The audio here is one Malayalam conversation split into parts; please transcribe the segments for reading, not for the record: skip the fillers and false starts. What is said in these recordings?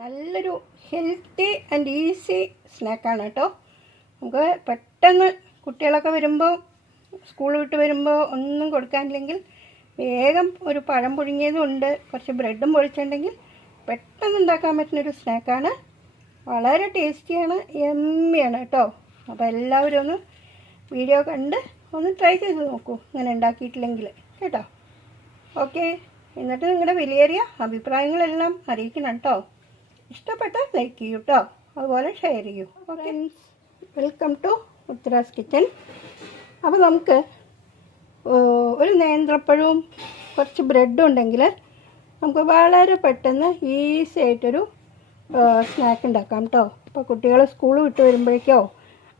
നല്ലൊരു ഹെൽത്തി ആൻഡ് ഈസി സ്നാക്കാണ് കേട്ടോ. നമുക്ക് പെട്ടെന്ന് കുട്ടികളൊക്കെ വരുമ്പോൾ സ്കൂൾ വിട്ട് വരുമ്പോൾ ഒന്നും കൊടുക്കാനില്ലെങ്കിൽ വേഗം ഒരു പഴം പുഴുങ്ങിയതും ഉണ്ട്, കുറച്ച് ബ്രെഡും പൊളിച്ചിട്ടുണ്ടെങ്കിൽ പെട്ടെന്ന് ഉണ്ടാക്കാൻ പറ്റുന്നൊരു സ്നാക്കാണ്. വളരെ ടേസ്റ്റിയാണ്, യമ്മിയാണ് കേട്ടോ. അപ്പോൾ എല്ലാവരും ഒന്ന് വീഡിയോ കണ്ട് ഒന്ന് ട്രൈ ചെയ്ത് നോക്കൂ ഇങ്ങനെ ഉണ്ടാക്കിയിട്ടില്ലെങ്കിൽ കേട്ടോ. ഓക്കെ, എന്നിട്ട് നിങ്ങളുടെ വിലയേറിയ അഭിപ്രായങ്ങളെല്ലാം അറിയിക്കണം കേട്ടോ. ഇഷ്ടപ്പെട്ടാൽ ലൈക്ക് ചെയ്യൂ കേട്ടോ, അതുപോലെ ഷെയർ ചെയ്യൂ. Okay, welcome to Uttara's kitchen. അപ്പോൾ നമുക്ക് ഒരു നേന്ത്രപ്പഴവും കുറച്ച് ബ്രെഡും ഉണ്ടെങ്കിൽ നമുക്ക് വളരെ പെട്ടെന്ന് ഈസി ആയിട്ടൊരു സ്നാക്ക് ഉണ്ടാക്കാം കേട്ടോ. ഇപ്പോൾ കുട്ടികൾ സ്കൂൾ വിട്ട് വരുമ്പോഴേക്കോ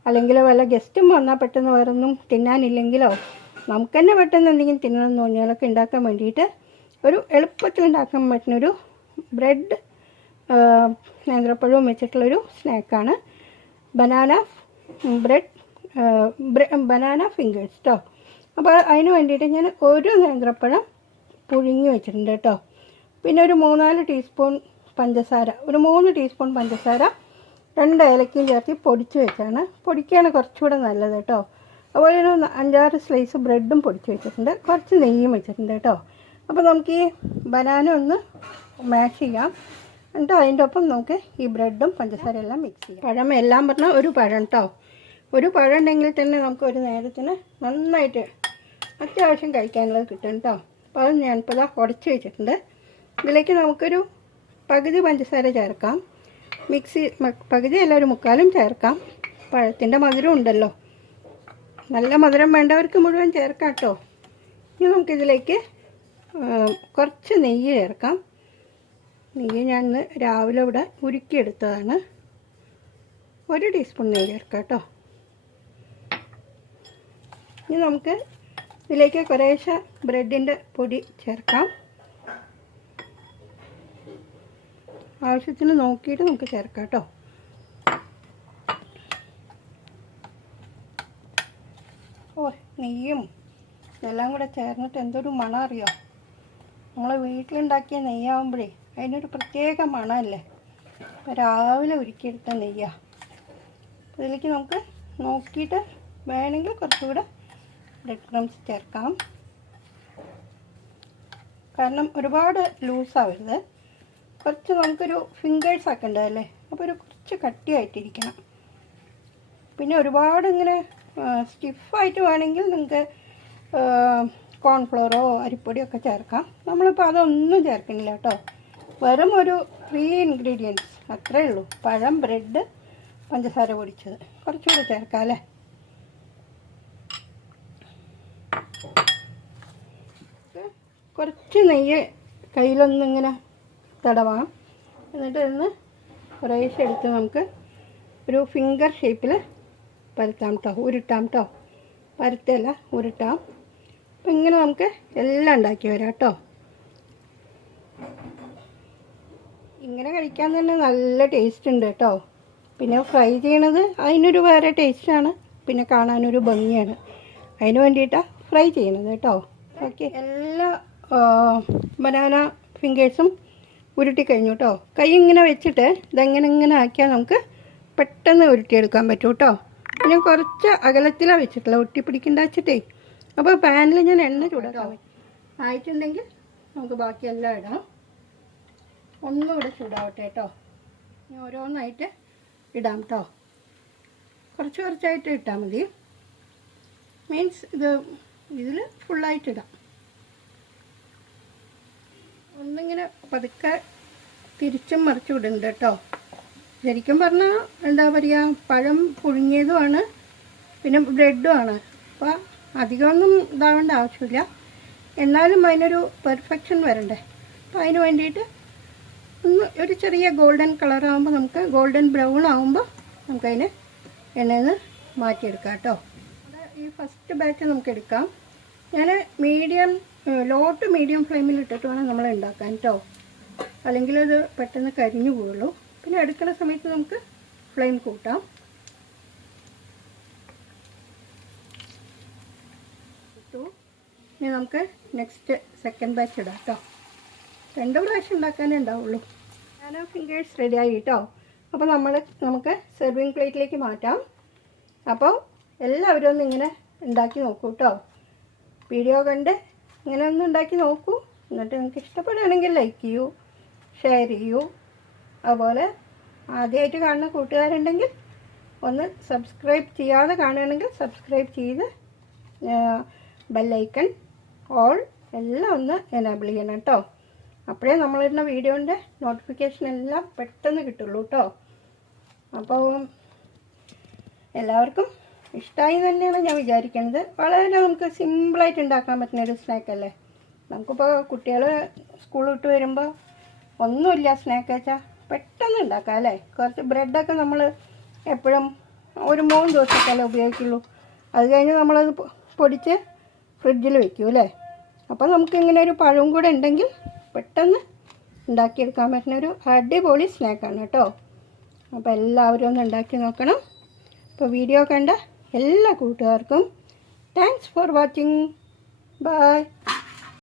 അല്ലെങ്കിൽ വല്ല ഗസ്റ്റും വന്നാൽ പെട്ടെന്ന് വേറൊന്നും തിന്നാനില്ലെങ്കിലോ നമുക്ക് തന്നെ പെട്ടെന്ന് എന്തെങ്കിലും തിന്നണമെന്ന് തോന്നിയാലൊക്കെ ഉണ്ടാക്കാൻ വേണ്ടിയിട്ട് ഒരു എളുപ്പത്തിൽ ഉണ്ടാക്കാൻ പറ്റുന്നൊരു ബ്രെഡ് നേന്ത്രപ്പഴവും വെച്ചിട്ടുള്ളൊരു സ്നാക്കാണ് ബനാന ഫിംഗേഴ്സ് കേട്ടോ. അപ്പോൾ അതിന് വേണ്ടിയിട്ട് ഞാൻ ഒരു നേന്ത്രപ്പഴം പുഴുങ്ങി വെച്ചിട്ടുണ്ട് കേട്ടോ. പിന്നെ ഒരു 3-4 ടീസ്പൂൺ പഞ്ചസാര, ഒരു 3 ടീസ്പൂൺ പഞ്ചസാര, 2 ഏലക്കയും ചേർത്ത് പൊടിച്ച് വെച്ചാണ്. പൊടിക്കുകയാണ് കുറച്ചുകൂടെ നല്ലത് കേട്ടോ. അതുപോലെ ഒരു 5-6 സ്ലൈസ് ബ്രെഡും പൊടിച്ച് വെച്ചിട്ടുണ്ട്, കുറച്ച് നെയ്യും വെച്ചിട്ടുണ്ട് കേട്ടോ. അപ്പോൾ നമുക്ക് ഈ ബനാന ഒന്ന് മാഷ് ചെയ്യാം, എന്നിട്ട് അതിൻ്റെ ഒപ്പം നമുക്ക് ഈ ബ്രെഡും പഞ്ചസാരയും എല്ലാം മിക്സ് ചെയ്യാം. പഴം എല്ലാം പറഞ്ഞാൽ ഒരു പഴം കേട്ടോ. ഒരു പഴം ഉണ്ടെങ്കിൽ തന്നെ നമുക്ക് ഒരു നേരത്തിന് നന്നായിട്ട് അത്യാവശ്യം കഴിക്കാനുള്ളത് കിട്ടും കേട്ടോ. അപ്പോൾ അത് ഞാനിപ്പോൾ ഉടച്ച് വെച്ചിട്ടുണ്ട്. ഇതിലേക്ക് നമുക്കൊരു പകുതി പഞ്ചസാര ചേർക്കാം, പകുതി അല്ല ഒരു 3/4 ചേർക്കാം. പഴത്തിൻ്റെ മധുരം ഉണ്ടല്ലോ, നല്ല മധുരം വേണ്ടവർക്ക് മുഴുവൻ ചേർക്കാം കേട്ടോ. ഇനി നമുക്കിതിലേക്ക് കുറച്ച് നെയ്യ് ചേർക്കാം. നെയ്യ് ഞാൻ ഇന്ന് രാവിലെ ഇവിടെ ഉരുക്കിയെടുത്തതാണ്. 1 ടീസ്പൂൺ നെയ്യ് ചേർക്കാം കേട്ടോ. ഇനി നമുക്ക് ഇതിലേക്ക് കുറേശ്ശെ ബ്രെഡിൻ്റെ പൊടി ചേർക്കാം. ആവശ്യത്തിന് നോക്കിയിട്ട് നമുക്ക് ചേർക്കാം കേട്ടോ. നെയ്യും ഇതെല്ലാം കൂടെ ചേർന്നിട്ട് എന്തൊരു മണം അറിയോ. നമ്മൾ വീട്ടിലുണ്ടാക്കിയ നെയ്യാവുമ്പോഴേ അതിനൊരു പ്രത്യേക മണമല്ലേ. രാവിലെ ഉരുക്കിയെടുത്ത നെയ്യാണ്. ഇതിലേക്ക് നമുക്ക് നോക്കിയിട്ട് വേണമെങ്കിൽ കുറച്ചുകൂടെ ബ്രെഡ് ക്രംസ് ചേർക്കാം, കാരണം ഒരുപാട് ലൂസാവരുത്. കുറച്ച് നമുക്കൊരു ഫിംഗേഴ്സ് ആക്കേണ്ടതല്ലേ, അപ്പോൾ ഒരു കുറച്ച് കട്ടിയായിട്ടിരിക്കണം. പിന്നെ ഒരുപാട് ഇങ്ങനെ സ്റ്റിഫായിട്ട് വേണമെങ്കിൽ നിങ്ങൾക്ക് കോൺഫ്ലോറോ അരിപ്പൊടിയോ ഒക്കെ ചേർക്കാം. നമ്മളിപ്പോൾ അതൊന്നും ചേർക്കണില്ല കേട്ടോ. വെറും ഒരു 3 ഇൻഗ്രീഡിയൻസ് അത്രേ ഉള്ളൂ: പഴം, ബ്രെഡ്, പഞ്ചസാര പൊടിച്ചത്. കുറച്ചുകൂടെ ചേർക്കാം അല്ലേ. കുറച്ച് നെയ്യ് കയ്യിലൊന്നിങ്ങനെ തടവാം, എന്നിട്ട് ഇന്ന് കുറേശ്ശെ എടുത്ത് നമുക്ക് ഒരു ഫിംഗർ ഷേപ്പിൽ പരത്താം കേട്ടോ, ഉരുട്ടാം കേട്ടോ. പരത്തല്ല, ഉരുട്ടാം. അപ്പം ഇങ്ങനെ നമുക്ക് എല്ലാം ഉണ്ടാക്കി വരാം കേട്ടോ. ഇങ്ങനെ കഴിക്കാൻ തന്നെ നല്ല ടേസ്റ്റ് ഉണ്ട് കേട്ടോ. പിന്നെ ഫ്രൈ ചെയ്യണത് അതിനൊരു വേറെ ടേസ്റ്റാണ്, പിന്നെ കാണാനൊരു ഭംഗിയാണ്. അതിന് വേണ്ടിയിട്ടാണ് ഫ്രൈ ചെയ്യണത് കേട്ടോ. ഓക്കെ, എല്ലാ ബനാന ഫിംഗേഴ്സും ഉരുട്ടിക്കഴിഞ്ഞു കേട്ടോ. കൈ ഇങ്ങനെ വെച്ചിട്ട് ഇങ്ങനെ ആക്കിയാൽ നമുക്ക് പെട്ടെന്ന് ഉരുട്ടിയെടുക്കാൻ പറ്റും കേട്ടോ. ഞാൻ കുറച്ച് അകലത്തിലാണ് വെച്ചിട്ടുള്ള ഒട്ടിപ്പിടിക്കേണ്ട വെച്ചിട്ടേ. അപ്പോൾ പാനിൽ ഞാൻ എണ്ണ ചൂടാക്കാം. ആയിട്ടുണ്ടെങ്കിൽ നമുക്ക് ബാക്കിയെല്ലാം ഇടാം. ഒന്നുകൂടെ ചൂടാവട്ടെ കേട്ടോ. ഞാൻ ഓരോന്നായിട്ട് ഇടാം കേട്ടോ. കുറച്ചായിട്ട് ഇട്ടാൽ മതി. മീൻസ് ഇതിൽ ഫുള്ളായിട്ട് ഇടാം. ഒന്നിങ്ങനെ പതുക്കെ തിരിച്ചും മറിച്ചും ഇടുന്നുണ്ട് കേട്ടോ. ശരിക്കും പറഞ്ഞാൽ എന്താ പറയുക, പഴം പുഴുങ്ങിയതുമാണ്, പിന്നെ ബ്രെഡുമാണ്. അപ്പോൾ അധികമൊന്നും ഇതാവേണ്ട ആവശ്യമില്ല, എന്നാലും അതിനൊരു പെർഫെക്ഷൻ വരണ്ടേ. അപ്പോൾ അതിന് വേണ്ടിയിട്ട് ഒരു ചെറിയ ഗോൾഡൻ കളറാകുമ്പോൾ, നമുക്ക് ഗോൾഡൻ ബ്രൗൺ ആകുമ്പോൾ നമുക്കതിന് എണ്ണയിൽ നിന്ന് മാറ്റിയെടുക്കാം കേട്ടോ. ഈ ഫസ്റ്റ് ബാച്ച് നമുക്ക് എടുക്കാം. ഞാൻ ലോ ടു മീഡിയം ഫ്ലെയിമിൽ ഇട്ടിട്ട് വേണം നമ്മൾ ഉണ്ടാക്കാൻ കേട്ടോ, അല്ലെങ്കിൽ അത് പെട്ടെന്ന് കരിഞ്ഞു പോകുള്ളൂ. പിന്നെ എടുക്കുന്ന സമയത്ത് നമുക്ക് ഫ്ലെയിം കൂട്ടാം. ഇനി നമുക്ക് നെക്സ്റ്റ് സെക്കൻഡ് ബാച്ച് ഇടാം കേട്ടോ. 2 പ്രാവശ്യം ഉണ്ടാക്കാനേ ഉണ്ടാവുള്ളൂ. ബനാന ഫിംഗേഴ്സ് റെഡിയായി കേട്ടോ. അപ്പോൾ നമുക്ക് സെർവിങ് പ്ലേറ്റിലേക്ക് മാറ്റാം. അപ്പോൾ എല്ലാവരും ഒന്ന് ഇങ്ങനെ ഉണ്ടാക്കി നോക്കൂ കേട്ടോ. വീഡിയോ കണ്ട് ഇങ്ങനെ ഒന്ന് ഉണ്ടാക്കി നോക്കൂ. എന്നിട്ട് നിങ്ങൾക്ക് ഇഷ്ടപ്പെടുകയാണെങ്കിൽ ലൈക്ക് ചെയ്യൂ, ഷെയർ ചെയ്യൂ. അതുപോലെ ആദ്യമായിട്ട് കാണുന്ന കൂട്ടുകാരുണ്ടെങ്കിൽ ഒന്ന് സബ്സ്ക്രൈബ് ചെയ്യാതെ കാണുകയാണെങ്കിൽ സബ്സ്ക്രൈബ് ചെയ്ത് ബെല്ലൈക്കൺ ഓൾ എല്ലാം ഒന്ന് എനേബിൾ ചെയ്യണം കേട്ടോ. അപ്പോഴേ നമ്മളിടുന്ന വീഡിയോൻ്റെ നോട്ടിഫിക്കേഷൻ എല്ലാം പെട്ടെന്ന് കിട്ടുള്ളൂ കേട്ടോ. അപ്പോൾ എല്ലാവർക്കും ഇഷ്ടമായി തന്നെയാണ് ഞാൻ വിചാരിക്കുന്നത്. വളരെ നമുക്ക് സിമ്പിളായിട്ട് ഉണ്ടാക്കാൻ പറ്റുന്നൊരു സ്നാക്കല്ലേ. നമുക്കിപ്പോൾ കുട്ടികൾ സ്കൂൾ വിട്ട് വരുമ്പോൾ ഒന്നുമില്ല സ്നാക്ക് വെച്ചാൽ പെട്ടെന്ന് ഉണ്ടാക്കാം അല്ലേ. കുറച്ച് ബ്രെഡൊക്കെ നമ്മൾ എപ്പോഴും ഒരു 3 ദിവസമൊക്കെയല്ലേ ഉപയോഗിക്കുള്ളൂ. അത് കഴിഞ്ഞ് നമ്മളത് പൊടിച്ച് ഫ്രിഡ്ജിൽ വെക്കും അല്ലേ. അപ്പോൾ നമുക്കിങ്ങനെ ഒരു പഴവും കൂടെ ഉണ്ടെങ്കിൽ പെട്ടെന്ന് ഉണ്ടാക്കിയെടുക്കാൻ പറ്റുന്നൊരു അടിപൊളി സ്നാക്കാണ് കേട്ടോ. അപ്പോൾ എല്ലാവരും ഒന്ന് ഉണ്ടാക്കി നോക്കണം. അപ്പോൾ വീഡിയോ കണ്ട എല്ലാ കൂട്ടുകാർക്കും താങ്ക്സ് ഫോർ വാച്ചിങ്. ബൈ.